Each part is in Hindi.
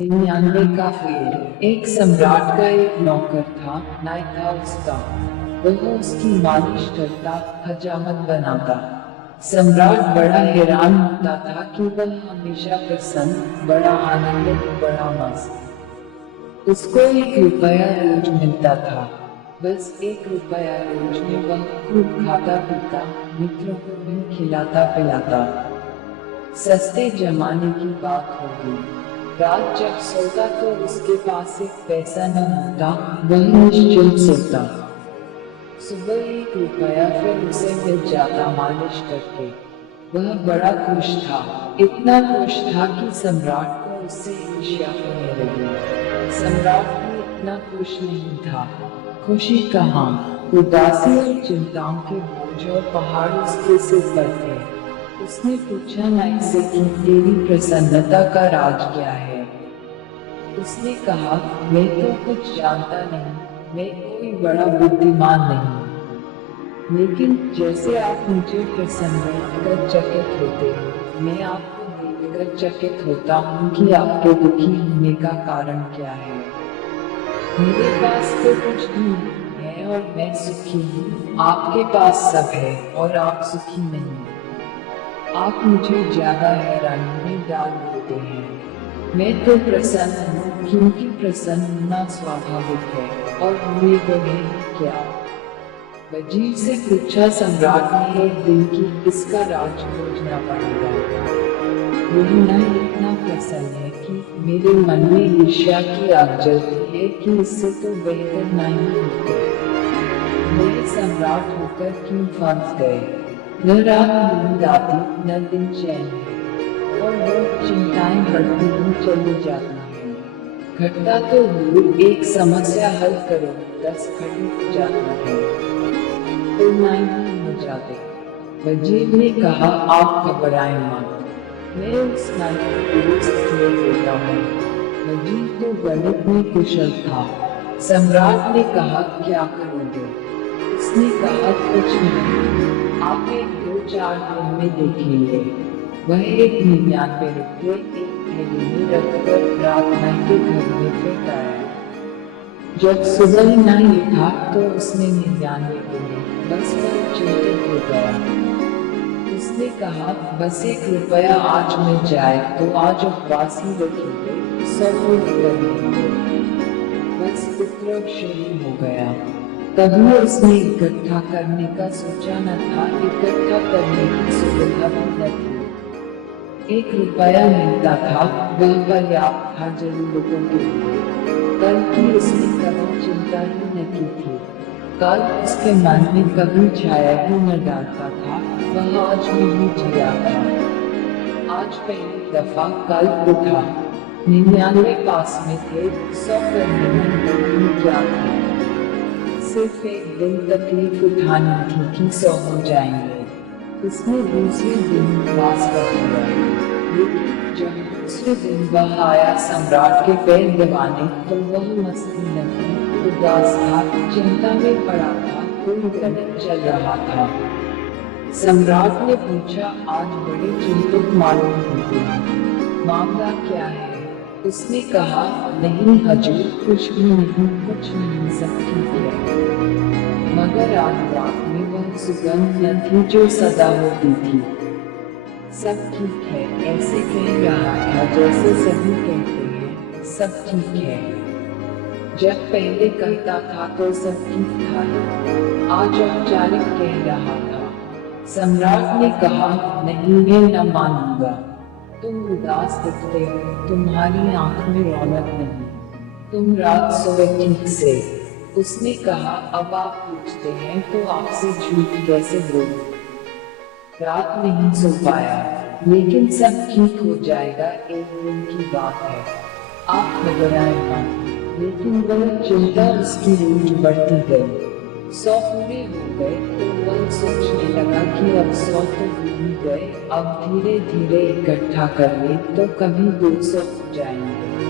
99 का फेर। एक सम्राट का एक नौकर था, नाई था उसका। वह उसकी मालिश करता, हजामत बनाता। सम्राट बड़ा हैरान होता था कि वह हमेशा प्रसन्न, बड़ा आनंदित, बड़ा मस्त। उसको 1 रुपया रोज मिलता था। बस 1 रुपया रोज में वह खूब खाता पीता, मित्रों को भी खिलाता पिलाता। सस्ते जमाने की बात होगी। रात जब सोता तो उसके पास 1 पैसा न होता, वह निश्चिंत सोता। सुबह 1 रुपया फिर उसे मिल जाता मालिश करके। वह बड़ा खुश था, इतना खुश था कि सम्राट को उससे ईर्ष्या होने लगी। सम्राट भी इतना खुश नहीं था। खुशी कहाँ, उदासी और चिंताओं के बोझ और पहाड़ उसके सिर पर थे। उसने पूछा नाई से कि तेरी प्रसन्नता का राज क्या है। उसने कहा, मैं तो कुछ जानता नहीं, मैं कोई बड़ा बुद्धिमान नहीं, लेकिन जैसे आप मुझे प्रसन्न देखकर चकित होते हो, मैं आपको देखकर चकित होता हूँ कि आपके दुखी होने का कारण क्या है। मेरे पास तो कुछ भी नहीं है और मैं सुखी हूँ, आपके पास सब है और आप सुखी नहीं। आप मुझे ज्यादा हैरानी में डाल देते हैं। मैं तो प्रसन्न हूँ क्योंकि प्रसन्न होना स्वाभाविक है, और हुए बगैर क्या। वजीर से पूछा सम्राट ने एक दिन की, इसका राज खोजना पड़ेगा। वह नाई इतना प्रसन्न है कि मेरे मन में ईर्ष्या की आग जलती है कि इससे तो बेहतर नहीं होते। वे सम्राट होकर क्यों फंस गए। न रात नींद आती, न दिन चैन है, और वो चिंताएं बढ़ती ही चली जाती हैं। घटता तो दूर, एक समस्या हल करो, 10 खड़ी जाती है, तो नाई भी हो जाते। वजीर ने कहा, आप घबराएं मत, मैं उस नाई को दुरुस्त किए देता हूँ। वजीर तो गणित में कुशल था। सम्राट ने कहा, क्या करोगे। उसने कहा, कुछ नहीं, आप 1-2-4 दिन में देखेंगे। वह 99 रुपये एक थैली में रखकर रात नाई के घर में फेंक आया। जब सुबह नाई उठा तो उसने 99 बोले, बस वह चिंतित हो गया। उसने कहा, बस 1 रुपया आज मिल जाए तो आज उपवास ही रखेंगे, 100 पूरी कर लेंगे। बस उपद्रव शुरू हो गया। कभी उसने इकट्ठा करने का सोचा न था, इकट्ठा करने की सुविधा भी न थी। 1 रुपया मिलता था, वह पर्याप्त था जरूरतों के लिए। कल की उसने कभी चिंता ही न की थी। कल उसके मन में कभी छाया ही न डालता था, वह आज में ही जिया था। आज पहली दफा कल उठा। 99 पास में थे, 100 करने में क्या था। सिर्फ एक दिन तकलीफ उठानी थी कि 100 हो जाएंगे। उसने दूसरे दिन उपवास कर लिया, लेकिन जब दूसरे दिन वह आया सम्राट के पैर दबाने, तो वह मस्ती न थी, उदास था, चिंता में पड़ा था, कोई गणित चल रहा था। सम्राट ने पूछा, आज बड़े चिंतित मालूम होते हैं, मामला क्या है। उसने कहा, नहीं हजूर, कुछ भी नहीं, कुछ नहीं, सब ठीक है। मगर आज रात में वह सुगंध न थी जो सदा होती थी। सब ठीक है, ऐसे कह रहा था जैसे सभी कहते हैं, सब ठीक है। जब पहले कहता था तो सब ठीक था, आज औपचारिक कह रहा था। सम्राट ने कहा, नहीं, मैं न मानूंगा। तुम उदास दिखते हो, तुम्हारी आंख में रौनक नहीं, तुम रात सोए ठीक से। उसने कहा, अब आप पूछते हैं तो आपसे झूठ कैसे बोलूं। रात नहीं सो पाया, लेकिन सब ठीक हो जाएगा, एक दिन की बात है, आप घबराएं मत। लेकिन वह चिंता उसकी रोज बढ़ती गई। 100 पूरे हो गए तो वह सोचने लगा कि अब 100 तो हो ही गए, अब धीरे धीरे इकट्ठा कर ले तो कभी 200 हो जाएंगे।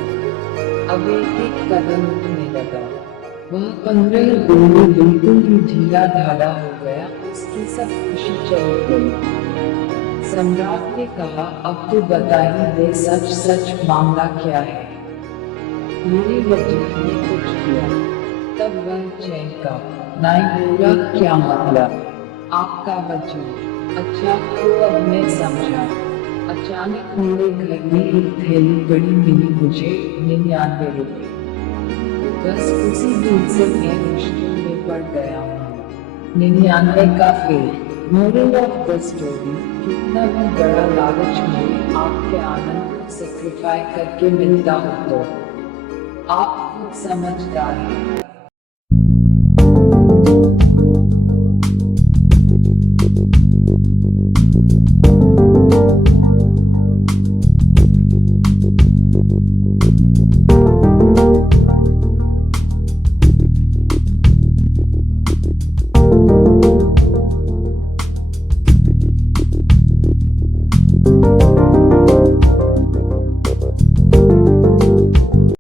अब एक कदम उठने लगा। वह 15 दिन में बिल्कुल ही ढीला ढाला हो गया, उसकी सब खुशी चली गई। सम्राट ने कहा, अब तो बता ही दे, सच सच मामला क्या है। मेरे वकील ने कुछ किया। तब वह चौंका। नाई बोला, क्या मतलब? आपका वजूद। अच्छा, तो अब मैं समझा। अचानक मेरे घर में एक थैली बड़ी मिली मुझे, 99 रुपए। बस उसी दिन से मैं मुश्किल में पड़ गया हूँ। 99 का fail. Moral of the story, कितना भी बड़ा लालच मुझे आपके आनंद को सेक्रीफाई करके मिलता हो तो आप खुद समझदार हैं।